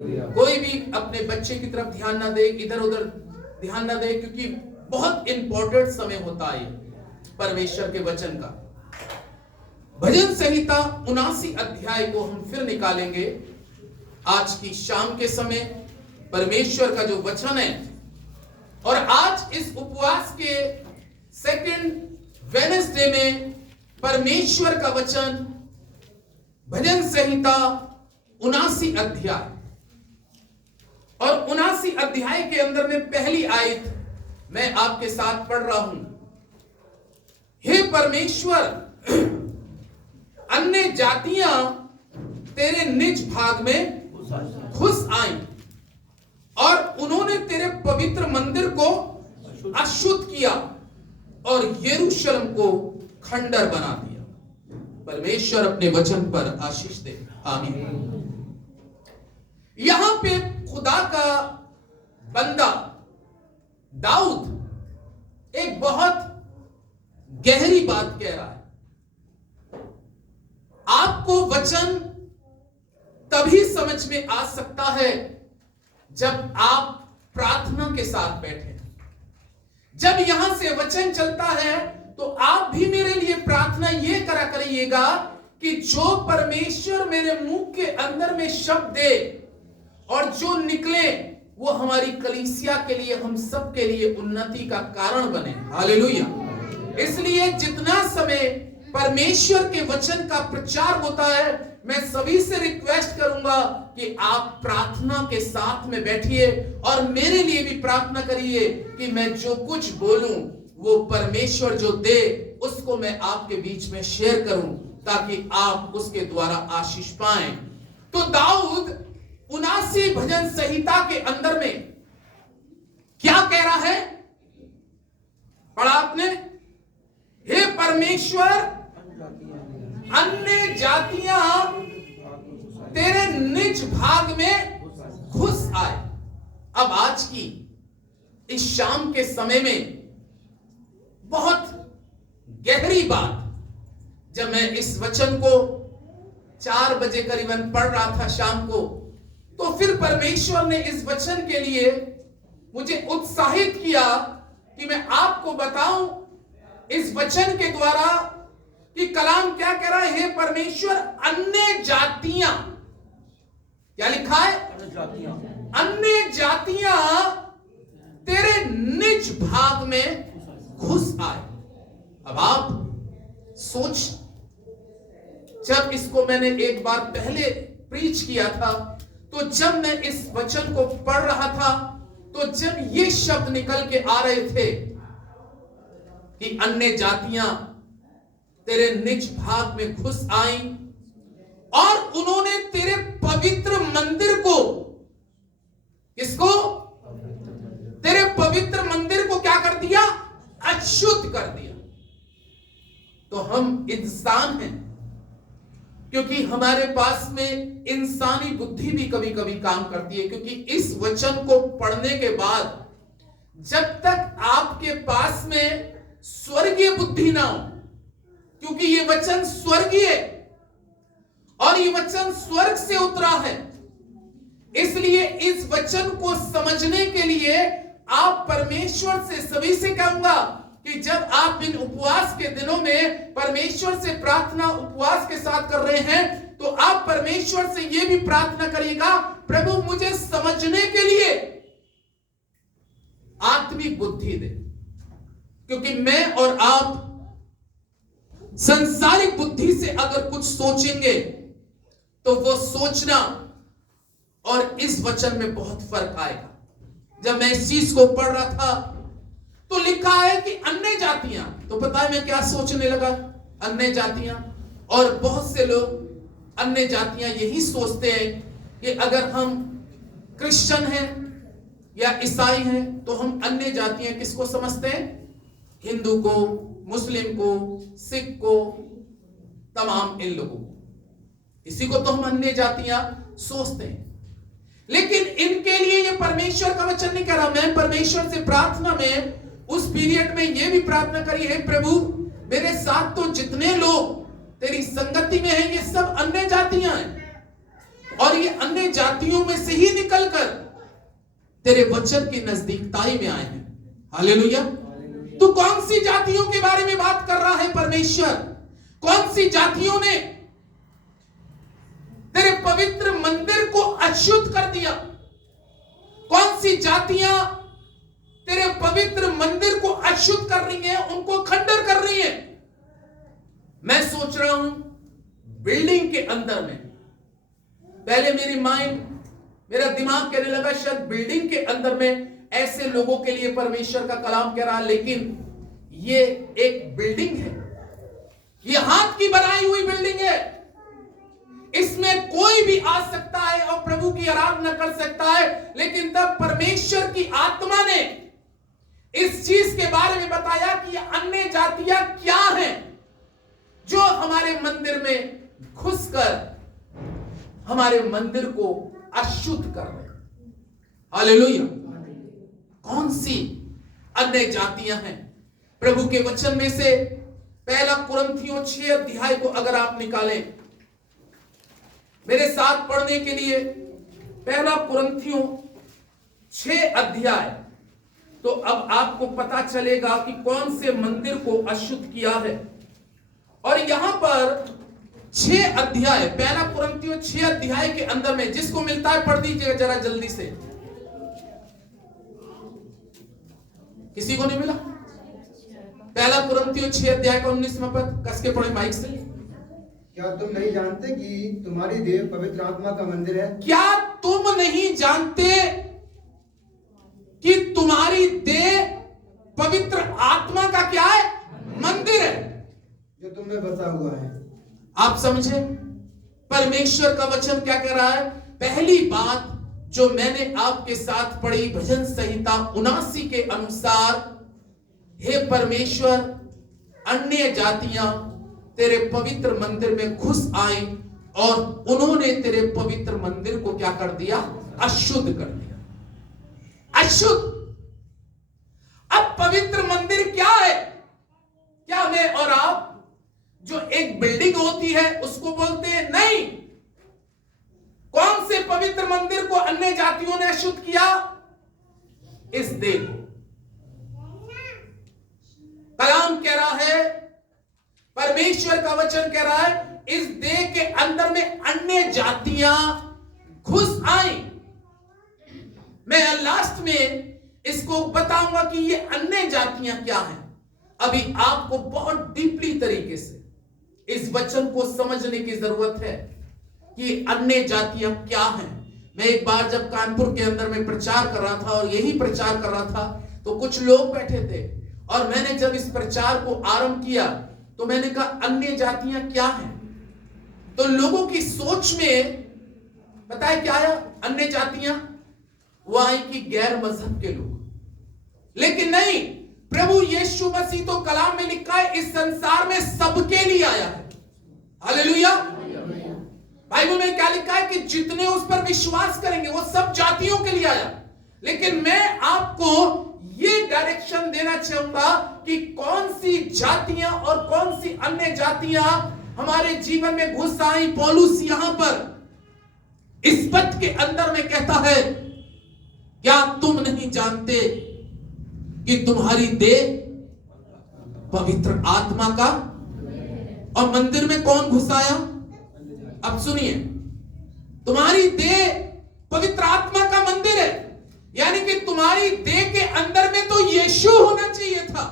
कोई भी अपने बच्चे की तरफ ध्यान ना दे, इधर उधर ध्यान ना दे, क्योंकि बहुत इंपॉर्टेंट समय होता है परमेश्वर के वचन का। भजन संहिता 79 अध्याय को हम फिर निकालेंगे आज की शाम के समय, परमेश्वर का जो वचन है। और आज इस उपवास के सेकंड वेडनेसडे में परमेश्वर का वचन भजन संहिता 79 अध्याय, और 79 अध्याय के अंदर में पहली आयत मैं आपके साथ पढ़ रहा हूं। हे परमेश्वर, अन्य जातियां तेरे निज भाग में घुस आईं और उन्होंने तेरे पवित्र मंदिर को अशुद्ध किया और यरूशलेम को खंडर बना दिया। परमेश्वर अपने वचन पर आशीष दे, आमीन। यहां पे खुदा का बंदा दाऊद एक बहुत गहरी बात कह रहा है। आपको वचन तभी समझ में आ सकता है जब आप प्रार्थना के साथ बैठे। जब यहां से वचन चलता है तो आप भी मेरे लिए प्रार्थना ये करा करिएगा कि जो परमेश्वर मेरे मुंह के अंदर में शब्द दे और जो निकले वो हमारी कलीसिया के लिए, हम सब के लिए उन्नति का कारण बने। हालेलुया। इसलिए जितना समय परमेश्वर के वचन का प्रचार होता है, मैं सभी से रिक्वेस्ट करूंगा कि आप प्रार्थना के साथ में बैठिए और मेरे लिए भी प्रार्थना करिए कि मैं जो कुछ बोलूं वो परमेश्वर जो दे उसको मैं आपके बीच में शेयर करूं, ताकि आप उसके द्वारा आशीष पाएं। तो दाऊद 79 भजन संहिता के अंदर में क्या कह रहा है, पढ़ा आपने? हे परमेश्वर, अन्य जातियां तेरे निज भाग में घुस आए। अब आज की इस शाम के समय में बहुत गहरी बात, जब मैं इस वचन को 4 बजे करीबन पढ़ रहा था शाम को, तो फिर परमेश्वर ने इस वचन के लिए मुझे उत्साहित किया कि मैं आपको बताऊं इस वचन के द्वारा कि कलाम क्या कह रहा है। हे परमेश्वर, अन्य जातियां, क्या लिखा है? अन्य जातियां तेरे निज भाग में घुस आए। अब आप सोच, जब इसको मैंने एक बार पहले प्रीच किया था, तो जब मैं इस वचन को पढ़ रहा था, तो जब ये शब्द निकल के आ रहे थे कि अन्य जातियां तेरे निज भाग में घुस आईं और उन्होंने तेरे पवित्र मंदिर को, किसको? तेरे पवित्र मंदिर को क्या कर दिया? अशुद्ध कर दिया। तो हम इंसान हैं, क्योंकि हमारे पास में इंसानी बुद्धि भी कभी कभी काम करती है। क्योंकि इस वचन को पढ़ने के बाद जब तक आपके पास में स्वर्गीय बुद्धि ना हो, क्योंकि ये वचन स्वर्गीय और ये वचन स्वर्ग से उतरा है, इसलिए इस वचन को समझने के लिए आप परमेश्वर से, सभी से कहूंगा कि जब आप इन उपवास के दिनों में परमेश्वर से प्रार्थना उपवास के साथ कर रहे हैं, तो आप परमेश्वर से यह भी प्रार्थना करिएगा, प्रभु मुझे समझने के लिए आत्मिक बुद्धि दे। क्योंकि मैं और आप संसारिक बुद्धि से अगर कुछ सोचेंगे तो वो सोचना और इस वचन में बहुत फर्क आएगा। जब मैं इस चीज को पढ़ रहा था तो लिखा है कि अन्य जातियां, तो पता है मैं क्या सोचने लगा? अन्य जातियां। और बहुत से लोग अन्य जातियां यही सोचते हैं कि अगर हम क्रिश्चियन हैं या ईसाई हैं तो हम अन्य जातियां किसको समझते हैं? हिंदू को, मुस्लिम को, सिख को, तमाम इन लोगों को, इसी को तो हम अन्य जातियां सोचते हैं। लेकिन इनके लिए ये परमेश्वर का वचन नहीं कह रहा। मैं परमेश्वर से प्रार्थना में उस पीरियड में ये भी प्रार्थना करी है, प्रभु मेरे साथ तो जितने लोग तेरी संगति में हैं ये सब अन्य जातियां हैं, और ये अन्य जातियों में से ही तेरे वचन की नजदीकताई में आए हैं। हालेलुया। तू कौन सी जातियों के बारे में बात कर रहा है परमेश्वर? कौन सी जातियों ने तेरे पवित्र मंदिर को अशुद्ध कर दिया? कौन सी जातियां तेरे पवित्र मंदिर को अशुद्ध कर रही हैं, उनको खंडन कर रही हैं? मैं सोच रहा हूं बिल्डिंग के अंदर में, पहले मेरा दिमाग कहने लगा शायद बिल्डिंग के अंदर में ऐसे लोगों के लिए परमेश्वर का कलाम कह रहा है, लेकिन ये एक बिल्डिंग है, ये हाथ की बनाई हुई बिल्डिंग है। इसमें कोई भी आ सकता है और प्रभु की आराधना कर सकता है, लेकिन तब परमेश्वर की आत्मा ने इस चीज के बारे में बताया कि ये अन्य जातियां क्या हैं जो हमारे मंदिर में घुसकर हमारे मंदिर को अशुद्ध कर रहे हैं। हालेलुया। कौन सी अन्य जातियां हैं? प्रभु के वचन में से पहला कुरिन्थियों 6 अध्याय को अगर आप निकालें मेरे साथ पढ़ने के लिए, पहला कुरिन्थियों 6 अध्याय, तो अब आपको पता चलेगा कि कौन से मंदिर को अशुद्ध किया है। और यहां पर 6 अध्याय, पहला कुरिन्थियों 6 अध्याय के अंदर में, जिसको मिलता है पढ़ दीजिएगा जरा जल्दी से। किसी को नहीं मिला? पहला कुरिन्थियों 6 अध्याय का 19वां पद, कस के पढ़े माइक से। क्या तुम नहीं जानते कि तुम्हारी देह पवित्र आत्मा का मंदिर है? क्या तुम नहीं जानते कि तुम्हारी देह पवित्र आत्मा का क्या है? मंदिर है, जो तुम में बसा हुआ है। आप समझे परमेश्वर का वचन क्या कह रहा है? पहली बात जो मैंने आपके साथ पढ़ी भजन संहिता 79 के अनुसार, हे परमेश्वर, अन्य जातियां तेरे पवित्र मंदिर में घुस आई और उन्होंने तेरे पवित्र मंदिर को क्या कर दिया? अशुद्ध कर दिया। अशुद्ध। अब पवित्र मंदिर क्या है? क्या मैं और आप जो एक बिल्डिंग होती है उसको बोलते हैं? नहीं। कौन से पवित्र मंदिर को अन्य जातियों ने अशुद्ध किया? इस देह को। कलाम कह रहा है, परमेश्वर का वचन कह रहा है, इस देह के अंदर में अन्य जातियां घुस आई। मैं लास्ट में इसको बताऊंगा कि ये अन्य जातियां क्या हैं। अभी आपको बहुत डीपली तरीके से इस वचन को समझने की जरूरत है कि अन्य जातियां क्या हैं। मैं एक बार जब कानपुर के अंदर में प्रचार कर रहा था और यही प्रचार कर रहा था, तो कुछ लोग बैठे थे और मैंने जब इस प्रचार को आरंभ किया तो मैंने कहा अन्य जातियां क्या हैं? तो लोगों की सोच में पता है क्या आया? अन्य जातियां वो आई कि गैर मजहब के लोग। लेकिन नहीं, प्रभु यीशु मसीह तो कलाम में लिखा है इस संसार में सबके लिए आया है। हालेलुया। बाइबल में क्या लिखा है कि जितने उस पर विश्वास करेंगे वो सब जातियों के लिए आया। लेकिन मैं आपको ये डायरेक्शन देना चाहूंगा कि कौन सी जातियां और कौन सी अन्य जातियां हमारे जीवन में घुस आई। पौलुस यहां पर इस पद के अंदर में कहता है, क्या तुम नहीं जानते कि तुम्हारी देह पवित्र आत्मा का? और मंदिर में कौन घुस आया? अब सुनिए, तुम्हारी देह पवित्र आत्मा का मंदिर है, यानी कि तुम्हारी देह के अंदर में तो यीशु होना चाहिए था।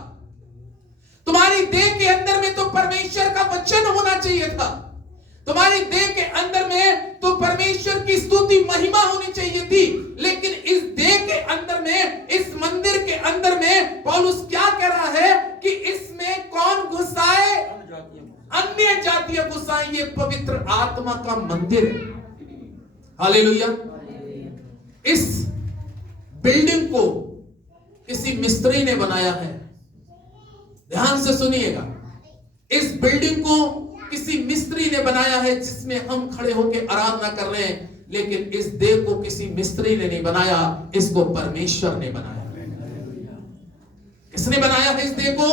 तुम्हारी देह के अंदर में तो परमेश्वर का वचन होना चाहिए था। तुम्हारी देह के अंदर में तो परमेश्वर की स्तुति महिमा होनी चाहिए थी। लेकिन इस देह के अंदर में, इस मंदिर के अंदर में पौलुस क्या कह रहा है कि इसमें कौन घुस आए? अन्य जातियां घुस आई। ये पवित्र आत्मा का मंदिर है। हालेलुया। इस बिल्डिंग को किसी मिस्त्री ने बनाया है। ध्यान से सुनिएगा, इस बिल्डिंग को किसी मिस्त्री ने बनाया है जिसमें हम खड़े होकर आराधना कर रहे हैं। लेकिन इस देह को किसी मिस्त्री ने नहीं बनाया, इसको परमेश्वर ने बनाया। किसने बनाया है इस देह को?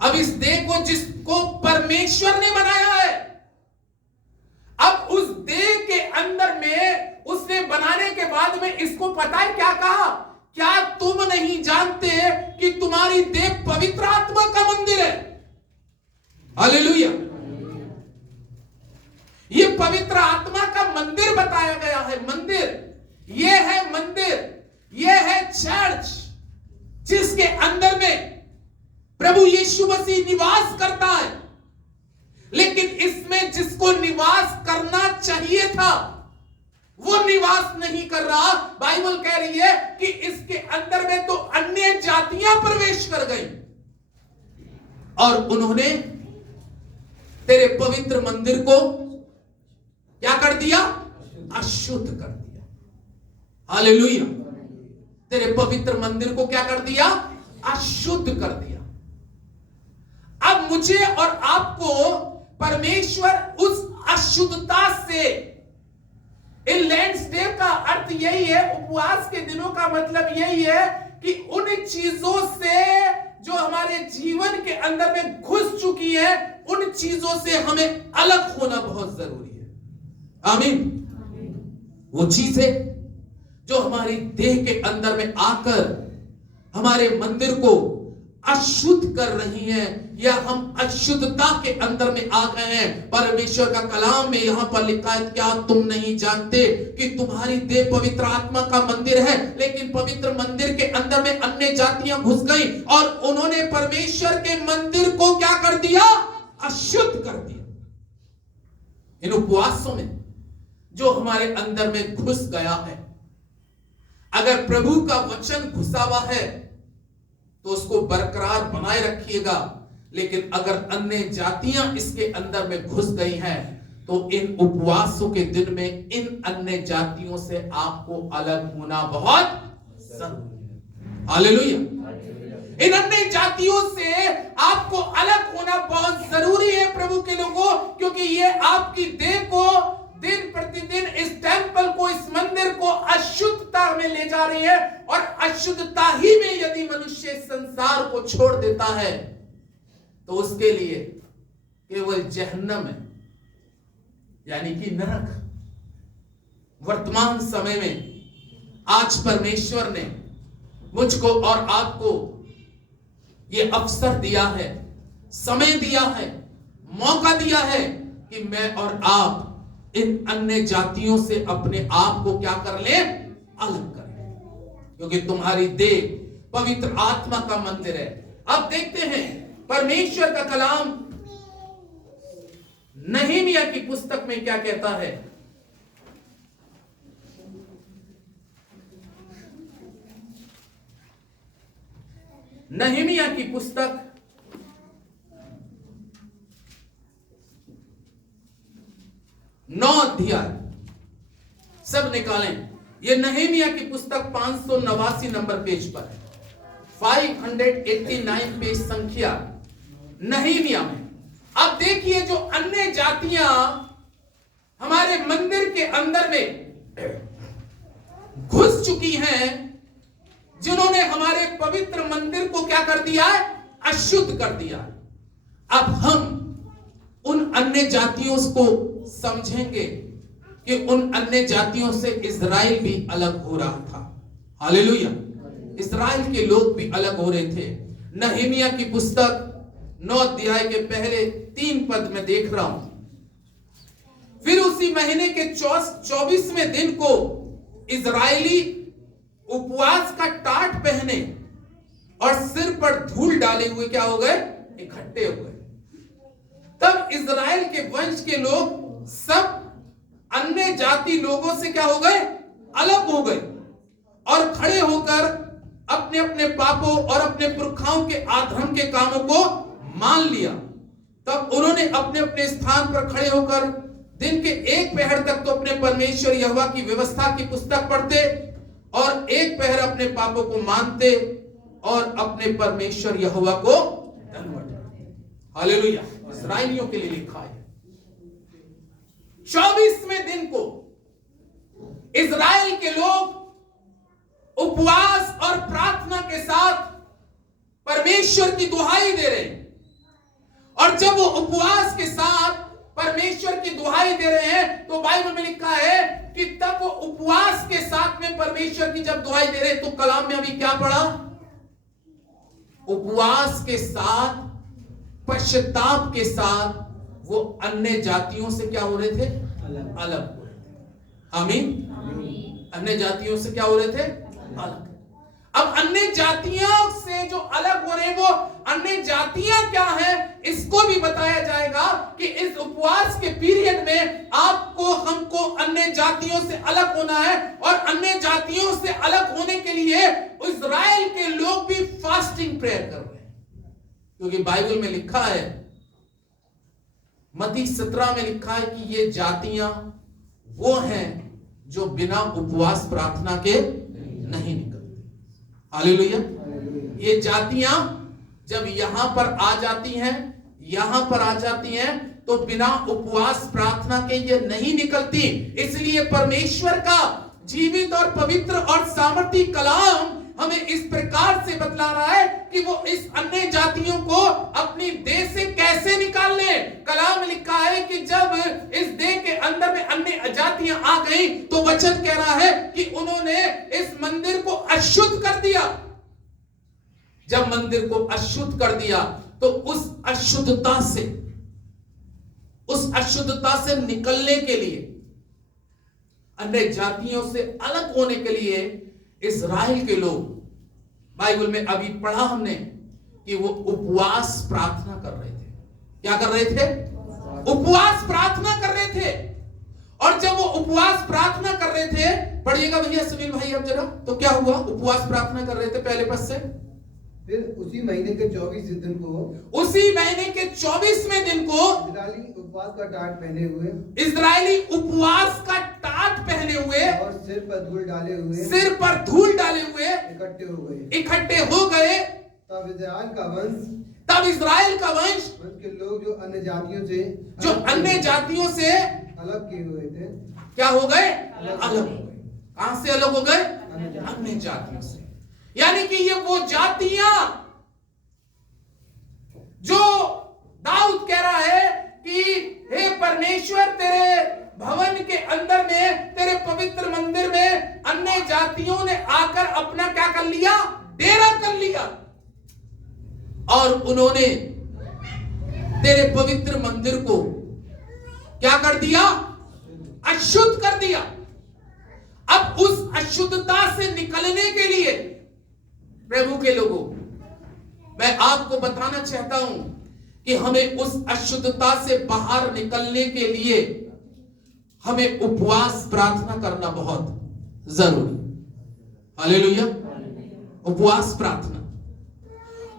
अब इस देह को जिसको परमेश्वर ने बनाया है, अब उस देह के अंदर में उसने बनाने के बाद में इसको पता है क्या कहा? क्या तुम नहीं जानते कि तुम्हारी देह पवित्र आत्मा का मंदिर है? हालेलुया। ये पवित्र आत्मा का मंदिर बताया गया है। मंदिर ये है, मंदिर ये है चर्च, जिसके अंदर में प्रभु यीशु मसीह निवास करता है। लेकिन इसमें जिसको निवास करना चाहिए था वो निवास नहीं कर रहा। बाइबल कह रही है कि इसके अंदर में तो अन्य जातियां प्रवेश कर गई और उन्होंने तेरे पवित्र मंदिर को क्या कर दिया? अशुद्ध कर दिया। हालेलुया। तेरे पवित्र मंदिर को क्या कर दिया? अशुद्ध कर दिया। अब मुझे और आपको परमेश्वर उस अशुद्धता से, इन लैंड्सडे का अर्थ यही है, उपवास के दिनों का मतलब यही है कि उन चीजों से जो हमारे जीवन के अंदर में घुस चुकी है, उन चीजों से हमें अलग होना बहुत जरूरी है। आमीन। वो चीजें जो हमारी देह के अंदर में आकर हमारे मंदिर को अशुद्ध कर रही हैं, या हम अशुद्धता के अंदर में आ गए हैं। परमेश्वर का कलाम में यहां पर लिखा है, क्या तुम नहीं जानते कि तुम्हारी देह पवित्र आत्मा का मंदिर है? लेकिन पवित्र मंदिर के अंदर में अन्य जातियां घुस गई और उन्होंने परमेश्वर के मंदिर को क्या कर दिया? अशुद्ध कर दिया। इन उपवासों में जो हमारे अंदर में घुस गया है, अगर प्रभु का वचन घुसा हुआ है तो उसको बरकरार बनाए रखिएगा। लेकिन अगर अन्य जातियां इसके अंदर में घुस गई हैं तो इन उपवासों के दिन में इन अन्य जातियों से आपको अलग होना बहुत जरूरी है। हालेलुया। इन अन्य जातियों से आपको अलग होना बहुत जरूरी है प्रभु के लोगों, क्योंकि ये आपकी देह को दिन प्रतिदिन, इस टेंपल को, इस मंदिर को अशुद्धता में ले जा रही है। और अशुद्धता ही में यदि मनुष्य संसार को छोड़ देता है तो उसके लिए केवल जहन्नम है, यानी कि नरक। वर्तमान समय में आज परमेश्वर ने मुझको और आपको ये अवसर दिया है, समय दिया है, मौका दिया है कि मैं और आप इन अन्य जातियों से अपने आप को क्या कर ले? अलग करें, क्योंकि तुम्हारी देह पवित्र आत्मा का मंदिर है। अब देखते हैं परमेश्वर का कलाम नहमीया की पुस्तक में क्या कहता है। नहमीया की पुस्तक 9 अध्याय, सब निकालें। ये नहमीया की पुस्तक 589 नंबर पेज पर है, 589 पेज संख्या नहमीया में। अब देखिए, जो अन्य जातियां हमारे मंदिर के अंदर में घुस चुकी हैं, जिन्होंने हमारे पवित्र मंदिर को क्या कर दिया है? अशुद्ध कर दिया। अब हम उन अन्य जातियों को समझेंगे कि उन अन्य जातियों से इज़राइल भी अलग हो रहा था। हालेलुया। इज़राइल के लोग भी अलग हो रहे थे। नहमीया की पुस्तक 9 अध्याय के पहले 3 पद में देख रहा हूं। फिर उसी महीने के 24वें दिन को इज़राइली उपवास का टाट पहने और सिर पर धूल डाले हुए क्या हो गए? इकट्ठे हो गए। तब इज़राइल के वंश के लोग सब अन्य जाति लोगों से क्या हो गए? अलग हो गए और खड़े होकर अपने अपने पापों और अपने पुरखाओं के अधर्म के कामों को मान लिया। तब उन्होंने अपने अपने स्थान पर खड़े होकर दिन के 1 पहर तक तो अपने परमेश्वर यहोवा की व्यवस्था की पुस्तक पढ़ते और 1 पहर अपने पापों को मानते और अपने परमेश्वर यहोवा को धन्यवाद करते। हालेलुया। इस्राएलियों के लिए लिखा है। 24वें दिन को इज़राइल के लोग उपवास और प्रार्थना के साथ परमेश्वर की दुहाई दे रहे हैं। और जब वो उपवास के साथ परमेश्वर की दुहाई दे रहे हैं, तो बाइबल में लिखा है कि तब वो उपवास के साथ में परमेश्वर की जब दुहाई दे रहे, तो कलाम में अभी क्या पढ़ा? उपवास के साथ, पश्चाताप के साथ वो अन्य जातियों से क्या हो रहे थे? अलग हो रहे थे। आमीन। अन्य जातियों से क्या हो रहे थे? अलग। अब अन्य जातियों से जो अलग हो रहे हैं, वो अन्य जातियां क्या हैं, इसको भी बताया जाएगा कि इस उपवास के पीरियड में आपको हमको अन्य जातियों से अलग होना है। और अन्य जातियों से अलग होने के लिए इज़राइल के लोग भी फास्टिंग प्रेयर कर रहे हैं, क्योंकि बाइबल में लिखा है, मत्ती 17 में लिखा है कि ये जातियां वो हैं जो बिना उपवास प्रार्थना के नहीं निकलती। हालेलुया। ये जातियां जब यहां पर आ जाती हैं, तो बिना उपवास प्रार्थना के ये नहीं निकलती। इसलिए परमेश्वर का जीवित और पवित्र और सामर्थी कलाम हमें इस प्रकार से बतला रहा है कि वो इस अन्य जातियों को अपनी देश से कैसे निकाल ले। कलाम में लिखा है कि जब इस देश के अंदर में अन्य जातियां आ गई, तो वचन कह रहा है कि उन्होंने इस मंदिर को अशुद्ध कर दिया। जब मंदिर को अशुद्ध कर दिया, तो उस अशुद्धता से निकलने के लिए, अन्य जातियों से अलग होने के लिए इज़राइल के लोग, बाइबल में अभी पढ़ा हमने कि वो उपवास प्रार्थना कर रहे थे। क्या कर रहे थे? उपवास प्रार्थना कर रहे थे। और जब वो उपवास प्रार्थना कर रहे थे, पढ़िएगा भैया सुनील भाई अब जरा, तो क्या हुआ? उपवास प्रार्थना कर रहे थे पहले पद से। फिर उसी महीने के 24वें दिन को इज़राइली उपवास का टाट पहने हुए और सिर पर धूल डाले हुए इकट्ठे हो गए। तब इज़राइल का वंश के लोग जो अन्य जातियों से अलग किए हुए थे, क्या हो गए? अलग हो गए। कहां से अलग हो गए? अन्य जातियों से। यानी कि ये वो जातियां जो दाऊद कह रहा है कि हे परमेश्वर, तेरे भवन के अंदर में, तेरे पवित्र मंदिर में अन्य जातियों ने आकर अपना क्या कर लिया? डेरा कर लिया। और उन्होंने तेरे पवित्र मंदिर को क्या कर दिया? अशुद्ध कर दिया। अब उस अशुद्धता से निकलने के लिए प्रभु के लोगों, मैं आपको बताना चाहता हूं कि हमें उस अशुद्धता से बाहर निकलने के लिए हमें उपवास प्रार्थना करना बहुत जरूरी। हालेलुया। उपवास प्रार्थना।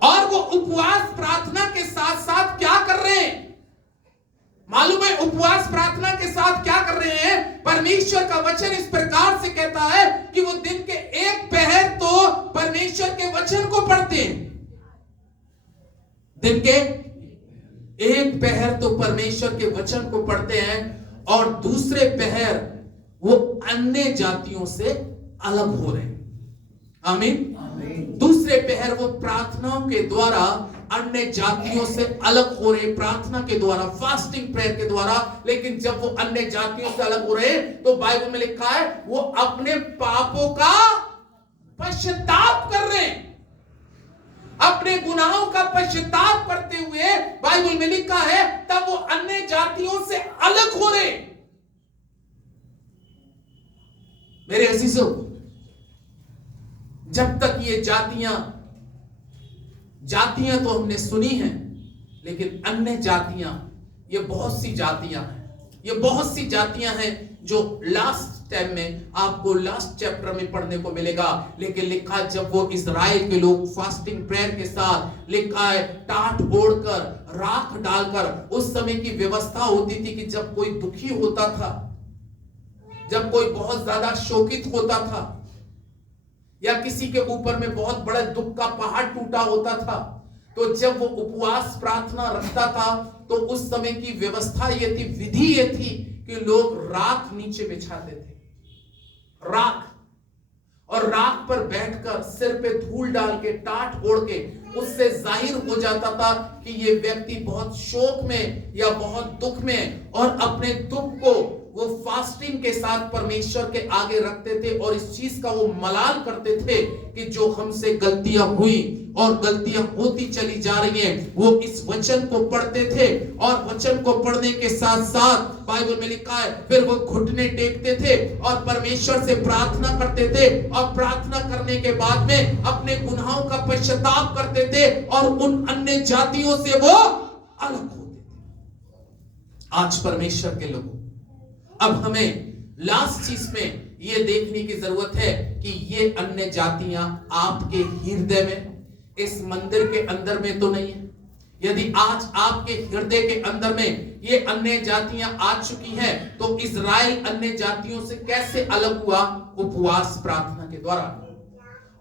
और वो उपवास प्रार्थना के साथ साथ क्या कर रहे हैं? मालूम है उपवास प्रार्थना के साथ क्या कर रहे हैं? परमेश्वर का वचन इस प्रकार से कहता है कि वो दिन के एक पहर तो परमेश्वर के वचन को पढ़ते हैं। दिन के एक पहर तो परमेश्वर के वचन को पढ़ते हैं, और दूसरे पहर वो अन्य जातियों से अलग हो रहे हैं। आमीन। दूसरे पहर वो प्रार्थनाओं के द्वारा अन्य जातियों से अलग हो रहे, प्रार्थना के द्वारा, फास्टिंग प्रेयर के द्वारा। लेकिन जब वो अन्य जातियों से अलग हो रहे, तो बाइबल में लिखा है वो अपने पापों का पश्चाताप कर रहे हैं। अपने गुनाहों का पश्चाताप करते हुए, बाइबल में लिखा है, तब वो अन्य जातियों से अलग हो रहे। मेरे अजीजों, जब तक ये जातियां तो हमने सुनी हैं, लेकिन अन्य जातियां, ये बहुत सी जातियां हैं जो लास्ट टाइम में आपको लास्ट चैप्टर में पढ़ने को मिलेगा। लेकिन लिखा है जब वो इज़राइल के लोग फास्टिंग प्रेयर के साथ, लिखा है टाट ओढ़कर, राख डालकर, उस समय की व्यवस्था होती थी कि जब कोई दुखी होता था, जब कोई बहुत ज्यादा शोकित होता था, या किसी के ऊपर में बहुत बड़ा दुख का पहाड़ टूटा होता था, तो जब वो उपवास प्रार्थना रखता था, तो उस समय की व्यवस्था ये थी, विधि ये थी कि लोग राख नीचे बिछाते थे, राख, और राख पर बैठकर सिर पे धूल डाल के, टाट ओढ़ के, उससे जाहिर हो जाता था कि ये व्यक्ति बहुत शोक में या बहुत दुख में, और अपने दुख को वो फास्टिंग के साथ परमेश्वर के आगे रखते थे और इस चीज का वो मलाल करते थे कि जो हमसे गलतियां हुई और गलतियां होती चली जा रही हैं। वो इस वचन को पढ़ते थे और वचन को पढ़ने के साथ साथ बाइबल में लिखा है फिर वो घुटने टेकते थे और परमेश्वर से प्रार्थना करते थे, और प्रार्थना करने के बाद में अपने गुनाहों का पश्चाताप करते थे और उन अन्य जातियों से वो अलग होते थे। आज परमेश्वर के लोगों, अब हमें लास्ट चीज में ये देखने की जरूरत है कि ये अन्य जातियां आपके हृदय में, इस मंदिर के अंदर में तो नहीं है। यदि आज आपके हृदय के अंदर में ये अन्य जातियां आ चुकी हैं, तो इजराइल अन्य जातियों से कैसे अलग हुआ? उपवास प्रार्थना के द्वारा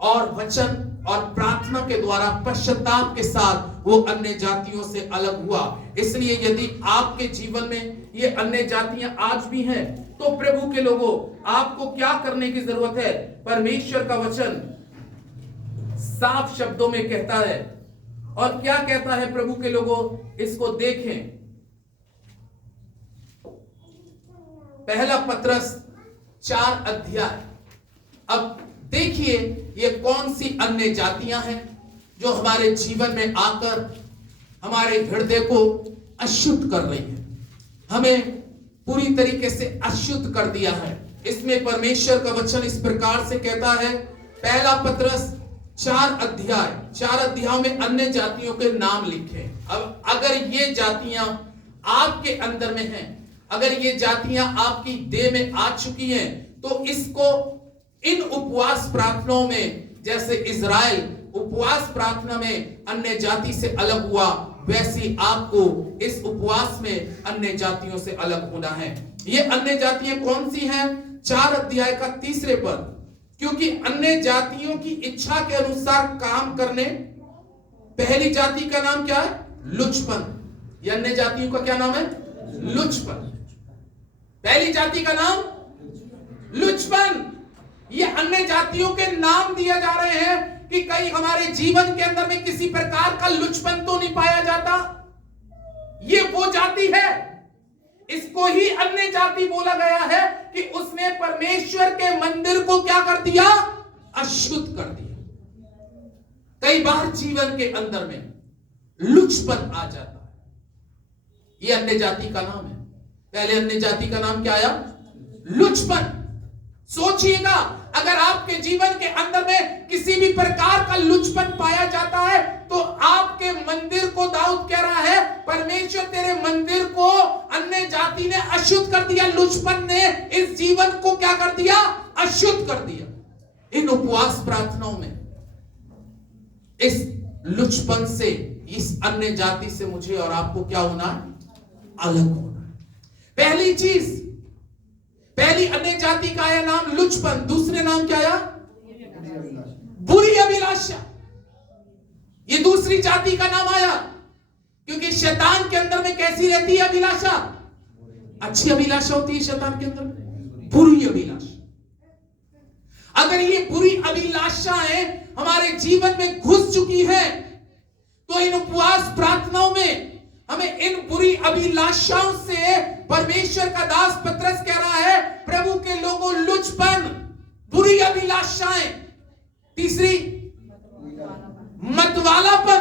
और वचन और प्रार्थना के द्वारा, पश्चाताप के साथ वो अन्य जातियों से अलग हुआ। इसलिए यदि आपके जीवन में ये अन्य जातियां आज भी हैं, तो प्रभु के लोगों, आपको क्या करने की जरूरत है? परमेश्वर का वचन साफ शब्दों में कहता है, और क्या कहता है प्रभु के लोगों, इसको देखें। पहला पत्रस 4 अध्याय। अब देखिए ये कौन सी अन्य जातियां हैं जो हमारे जीवन में आकर हमारे हृदय को अशुद्ध कर रही है, हमें पूरी तरीके से अशुद्ध कर दिया है। इसमें परमेश्वर का वचन इस प्रकार से कहता है, पहला पत्रस 4 अध्यायों में अन्य जातियों के नाम लिखे। अब अगर ये जातियां आपके अंदर में हैं, अगर ये जातियां आपकी देह में आ चुकी हैं, तो इसको इन उपवास प्रार्थनाओं में, जैसे इजराइल उपवास प्रार्थना में अन्य जाति से अलग हुआ, वैसे आपको इस उपवास में अन्य जातियों से अलग होना है। ये अन्य जातियां कौन सी हैं? 4 अध्याय का 3 पद। क्योंकि अन्य जातियों की इच्छा के अनुसार काम करने, पहली जाति का नाम क्या है? लुचपन। ये अन्य जातियों का क्या नाम है? लुचपन। पहली जाति का नाम लुचपन। ये अन्य जातियों के नाम दिए जा रहे हैं कि कहीं हमारे जीवन के अंदर में किसी प्रकार का लुचपन तो नहीं पाया जाता। ये वो जाति है, इसको ही अन्य जाति बोला गया है कि उसने परमेश्वर के मंदिर को क्या कर दिया? अशुद्ध कर दिया। कई बार जीवन के अंदर में लुचपन आ जाता है। ये अन्य जाति का नाम है। पहले अन्य जाति का नाम क्या आया? लुचपन। सोचिएगा, अगर आपके जीवन के अंदर में किसी भी प्रकार का लुचपन पाया जाता है, तो आपके मंदिर को, दाऊद कह रहा है, परमेश्वर तेरे मंदिर को अन्य जाति ने अशुद्ध कर दिया। लुचपन ने इस जीवन को क्या कर दिया? अशुद्ध कर दिया। इन उपवास प्रार्थनाओं में इस लुचपन से, इस अन्य जाति से मुझे और आपको क्या होना है? अलग होना है। पहली चीज, पहली अन्य जाति का आया नाम लुचपन। दूसरे नाम क्या आया? बुरी अभिलाषा। ये दूसरी जाति का नाम आया, क्योंकि शैतान के अंदर में कैसी रहती है अभिलाषा? अच्छी अभिलाषा होती है शैतान के अंदर, बुरी अभिलाषा। अगर ये बुरी अभिलाषाएं हमारे जीवन में घुस चुकी है, तो इन उपवास प्रार्थनाओं में हमें इन बुरी अभिलाषाओं से, परमेश्वर का दास पत्रस कह रहा है, प्रभु के लोगों, लुचपन, बुरी अभिलाषाएं। तीसरी, मतवालापन।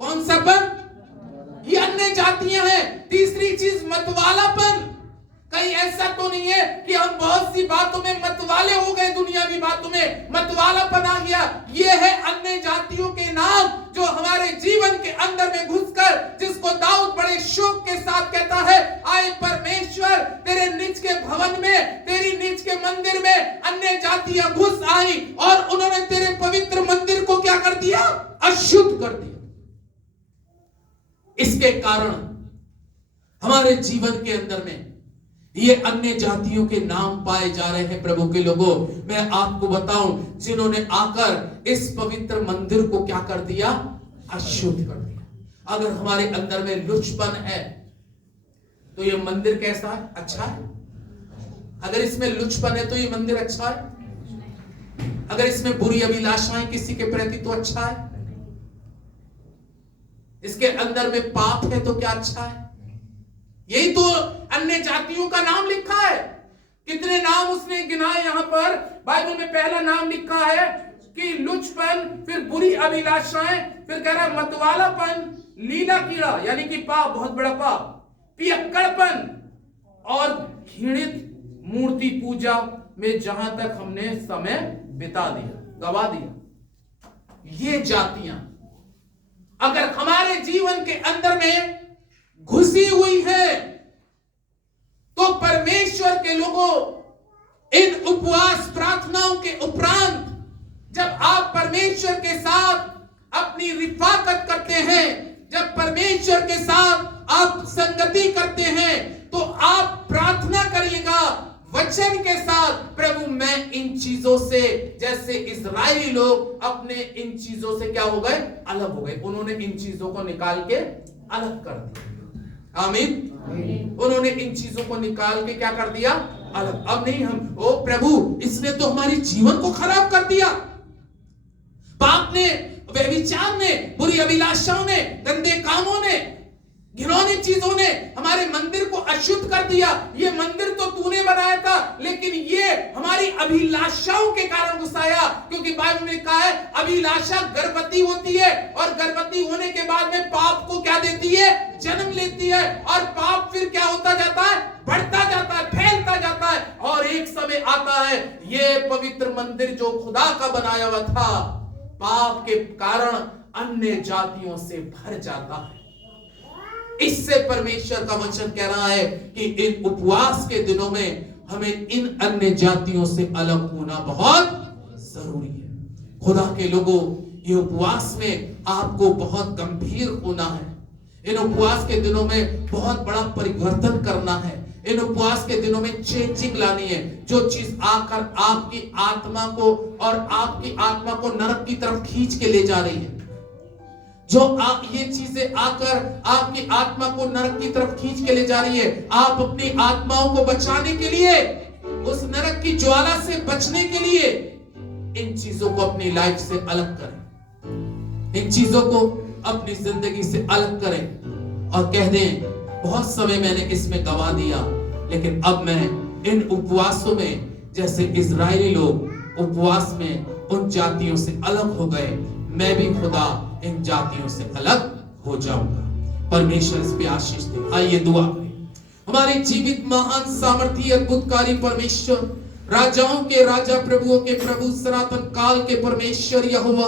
कौन सा पन? ये अन्य जातियां हैं। तीसरी चीज मतवालापन। कहीं ऐसा तो नहीं है कि हम बहुत सी बातों में मतवाले हो गए, दुनियावी बातों में मतवालापन आ गया। ये है अन्य जातियों के नाम जो हमारे जीवन के अंदर में घुसकर, जिसको दाऊद बड़े शौक के साथ कहता है, आए परमेश्वर, तेरे निज के भवन में, तेरी निज के मंदिर में अन्य जातियां घुस आई और उन्होंने तेरे पवित्र मंदिर को क्या कर दिया? अशुद्ध कर दिया। इसके कारण हमारे जीवन के अंदर में ये अन्य जातियों के नाम पाए जा रहे हैं। प्रभु के लोगों, मैं आपको बताऊं, जिन्होंने आकर इस पवित्र मंदिर को क्या कर दिया? अशुद्ध कर दिया। अगर हमारे अंदर में लुचपन है, तो ये मंदिर कैसा है? अच्छा है। अगर इसमें लुचपन है, तो ये मंदिर अच्छा है। अगर इसमें बुरी अभिलाषाएं किसी के प्रति, तो अच्छा है। इसके अंदर में पाप है तो क्या अच्छा है? यही तो अन्य जातियों का नाम लिखा है। कितने नाम उसने गिनाए यहां पर बाइबल में। पहला नाम लिखा है कि लुचपन, फिर बुरी अभिलाषाएं, फिर कह रहा मतवालापन, लीला कीड़ा यानी कि पाप, बहुत बड़ा पाप, पियक्कड़पन और घृणित मूर्ति पूजा में जहां तक हमने समय बिता दिया, गवा दिया। ये जातियां अगर हमारे जीवन के अंदर में घुसी हुई है तो परमेश्वर के लोगों, इन उपवास प्रार्थनाओं के उपरांत जब आप परमेश्वर के साथ अपनी रिफाकत करते हैं, जब परमेश्वर के साथ आप संगति करते हैं, तो आप प्रार्थना करिएगा वचन के साथ, प्रभु मैं इन चीजों से, जैसे इजरायली लोग अपने इन चीजों से क्या हो गए, अलग हो गए। उन्होंने इन चीजों को निकाल के अलग कर दिया। आमीन। उन्होंने इन चीजों को निकाल के क्या कर दिया, अलग। अब नहीं हम, ओ प्रभु इसने तो हमारी जीवन को खराब कर दिया। पाप ने, व्यभिचार ने, बुरी अभिलाषाओं ने, गंदे कामों ने, घिनौनी चीजों ने हमारे मंदिर को अशुद्ध कर दिया। ये मंदिर तो तूने बनाया था, लेकिन ये हमारी अभिलाषाओं के कारण घुसाया। क्योंकि बाइबल में कहा है अभिलाषा गर्भवती होती है, और गर्भवती होने के बाद में पाप को क्या देती है, जन्म लेती है। और पाप फिर क्या होता जाता है, बढ़ता जाता है, फैलता जाता है, और एक समय आता है ये पवित्र मंदिर जो खुदा का बनाया हुआ था, पाप के कारण अन्य जातियों से भर जाता है। इससे परमेश्वर का वचन कह रहा है कि इन उपवास के दिनों में हमें इन अन्य जातियों से अलग होना बहुत जरूरी है। खुदा के लोगों, ये उपवास में आपको बहुत गंभीर होना है। इन उपवास के दिनों में बहुत बड़ा परिवर्तन करना है। इन उपवास के दिनों में चेंजिंग लानी है। जो चीज आकर आपकी आत्मा को और आपकी आत्मा को नरक की तरफ खींच के ले जा रही है, जो ये चीजें आकर आपकी आत्मा को नरक की तरफ खींच के ले जा रही है, आप अपनी आत्माओं को बचाने के लिए, उस नरक की ज्वाला से बचने के लिए इन चीजों को अपनी लाइफ से अलग करें। इन चीजों को अपनी जिंदगी से अलग करें और कह दें बहुत समय मैंने इसमें गवा दिया, लेकिन अब मैं इन उपवासों में, जैसे इजरायली लोग उपवास में उन जातियों से अलग हो गए, मैं भी खुदा इन जातियों से अलग हो जाऊंगा। परमेश्वर इस पे आशीष दे। आइए दुआ करें। हमारे जीवित महान सामर्थी अद्भुतकारी परमेश्वर, राजाओं के राजा, प्रभुओं के प्रभु, सनातन काल के परमेश्वर यहोवा,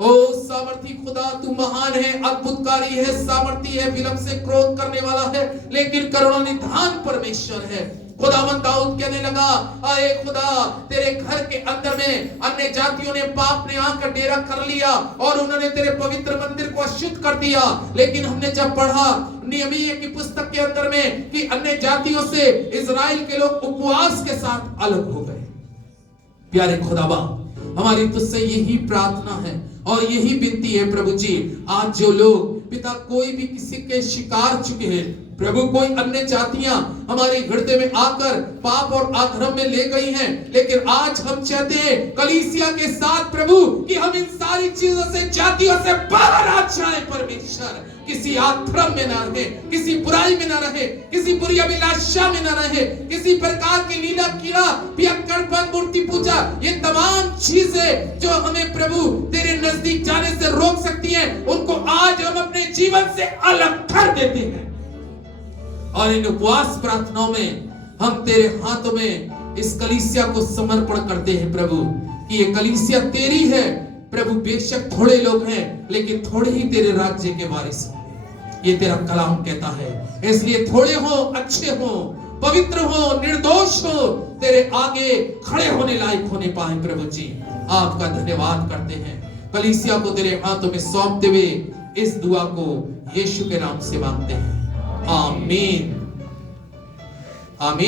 ओ सामर्थी खुदा, तू महान है, अद्भुतकारी है, सामर्थी है, विलंब से क्रोध करने वाला है, लेकिन करुणा निधान परमेश्वर है। खुदावंद दाऊद कहने लगा, आए खुदा, तेरे घर के अंदर में अन्य जातियों ने, पाप ने आकर डेरा कर लिया और उन्होंने तेरे पवित्र मंदिर को अशुद्ध कर दिया। लेकिन हमने जब पढ़ा नियमीय की पुस्तक के अंदर में कि अन्य जातियों से इजराइल के लोग उपवास के साथ अलग हो गए। प्यारे खुदावा, हमारी तुझसे यही प्रार्थना है और यही विनती है प्रभु जी, आज जो लोग पिता कोई भी किसी के शिकार चुके हैं प्रभु, कोई अन्य जातियां हमारे हृदय में आकर पाप और अधर्म में ले गई हैं, लेकिन आज हम चाहते हैं कलीसिया के साथ प्रभु कि हम इन सारी चीजों से, जातियों से बाहर आ जाएं। परमेश्वर, किसी अधर्म में ना रहे, किसी बुराई में ना रहे, किसी बुरी अभिलाषा में ना रहे, किसी प्रकार की लीला कीड़ा, पियक्कड़पन, मूर्ति पूजा, ये तमाम चीजें जो हमें प्रभु तेरे नजदीक जाने से रोक सकती हैं, उनको आज हम अपने जीवन से अलग कर देते हैं। और इन उपवास प्रार्थनाओं में हम तेरे हाथों में इस कलीसिया को समर्पण करते हैं प्रभु, कि ये कलीसिया तेरी है प्रभु। बेशक थोड़े लोग हैं, लेकिन थोड़े ही तेरे राज्य के वारिस होंगे, ये तेरा कलाम कहता है। इसलिए थोड़े हो, अच्छे हो, पवित्र हो, निर्दोष हो, तेरे आगे खड़े होने लायक होने पाए प्रभु जी। आपका धन्यवाद करते हैं। कलीसिया को तेरे हाथों में सौंपते हुए इस दुआ को यीशु के नाम से मांगते हैं। आमीन, आमीन।